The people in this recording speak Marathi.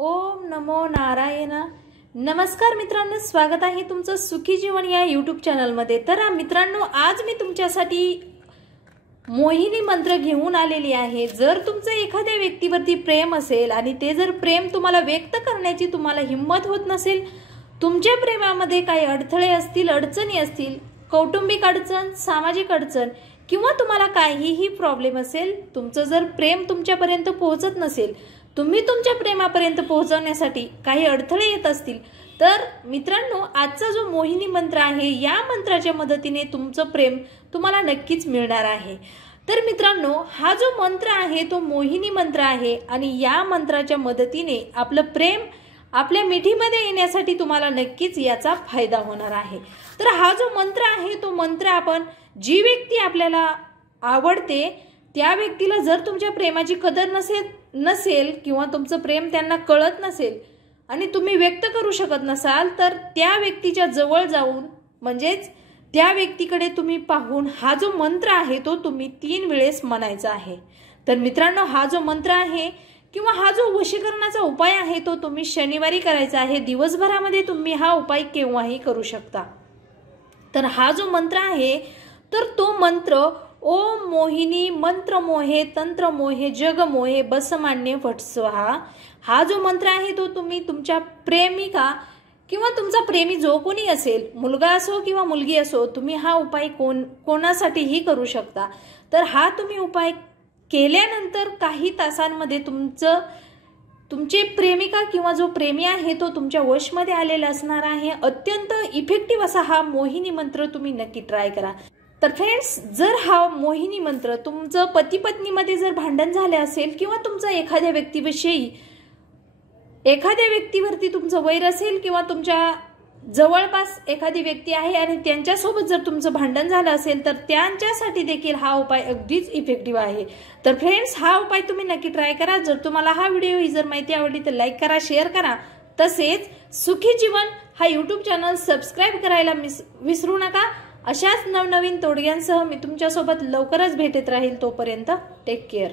ओम नमो नारायण। नमस्कार मित्रांनो, स्वागत आहे तुमचं सुखी जीवन या यूट्यूब चॅनलमध्ये। तर मित्रांनो, आज मी तुमच्यासाठी मोहिनी मंत्र घेऊन आलेली आहे। जर तुमचं एखाद्या व्यक्तीवरती प्रेम असेल आणि ते जर प्रेम तुम्हाला व्यक्त करण्याची तुम्हाला हिम्मत होत नसेल, तुमच्या प्रेमामध्ये काही अडथळे असतील, अडचणी असतील, कौटुंबिक अडचण, सामाजिक अडचण किंवा तुम्हाला काहीही प्रॉब्लेम असेल, तुमचं जर प्रेम तुमच्यापर्यंत पोहोचत नसेल, तुम्ही तुमच्या प्रेमापर्यंत पोहोचवण्यासाठी काही अडथळे येत असतील, तर मित्रांनो, आजचा जो मोहिनी मंत्र आहे, या मंत्राच्या मदतीने तुमचं प्रेम तुम्हाला नक्कीच मिळणार आहे। तर मित्रांनो, हा जो मंत्र आहे तो मोहिनी मंत्र आहे आणि या मंत्राच्या मदतीने आपलं प्रेम आपल्या मिठीमध्ये येण्यासाठी तुम्हाला नक्कीच याचा फायदा होणार आहे। तर हा जो मंत्र आहे तो मंत्र आपण जी व्यक्ती आपल्याला आवडते त्या व्यक्तीला, जर तुमच्या प्रेमाची कदर नसेल किंवा तुमचं प्रेम त्यांना कळत नसेल आणि तुम्ही व्यक्त करू शकत नसाल, तर त्या व्यक्तीच्या जवळ जाऊन म्हणजेच त्या व्यक्तीकडे तुम्ही पाहून हा जो मंत्र आहे तो तुम्ही 3 वेळेस म्हणायचा आहे। तर मित्रांनो, हा जो मंत्र आहे किंवा हा जो वशीकरणाचा उपाय आहे तो तुम्ही शनिवारी करायचा आहे। दिवसभरामध्ये तुम्ही हा उपाय केव्हाही करू शकता। तर हा जो मंत्र आहे तर तो मंत्र ओम मोहिनी मंत्र मोहे तंत्र मोहे जग मोहे बसमान्य फट स्वाहा, हा जो मंत्र आहे तो तुम्ही तुमच्या प्रेमिका किंवा तुमचा प्रेमी जो कोणी असेल, मुलगा असो किंवा मुलगी असो, तुम्ही हा उपाय कोणासाठीही करू शकता। तर हा तुम्ही उपाय केल्यानंतर काही तासांमध्ये तुमचे प्रेमिका किंवा जो प्रेमी आहे तो तुमच्या वशमध्ये आलेला असणार आहे। अत्यंत इफेक्टिव्ह असा हा मोहिनी मंत्र तुम्ही नक्की ट्राय करा। तर फ्रेंड्स, जर हा मोहिनी मंत्र तुमचं पती पत्नीमध्ये जर भांडण झाले असेल किंवा तुमचं एखाद्या व्यक्तीवरती तुमचं वैर असेल किंवा तुमच्या जवळपास एखादी व्यक्ती आहे आणि त्यांच्यासोबत जर तुमचं भांडण झालं असेल, तर त्यांच्यासाठी देखील हा उपाय अगदीच इफेक्टिव्ह आहे। तर फ्रेंड्स, हा उपाय तुम्ही नक्की ट्राय करा। जर तुम्हाला हा व्हिडिओ ही जर माहिती आवडली तर लाईक करा, शेअर करा, तसेच सुखी जीवन हा यूट्यूब चॅनल सबस्क्राईब करायला विसरू नका। अशाच नवनवीन तोडग्यांसह मी तुमच्यासोबत लवकरच भेटत राहील। तोपर्यंत टेक केअर।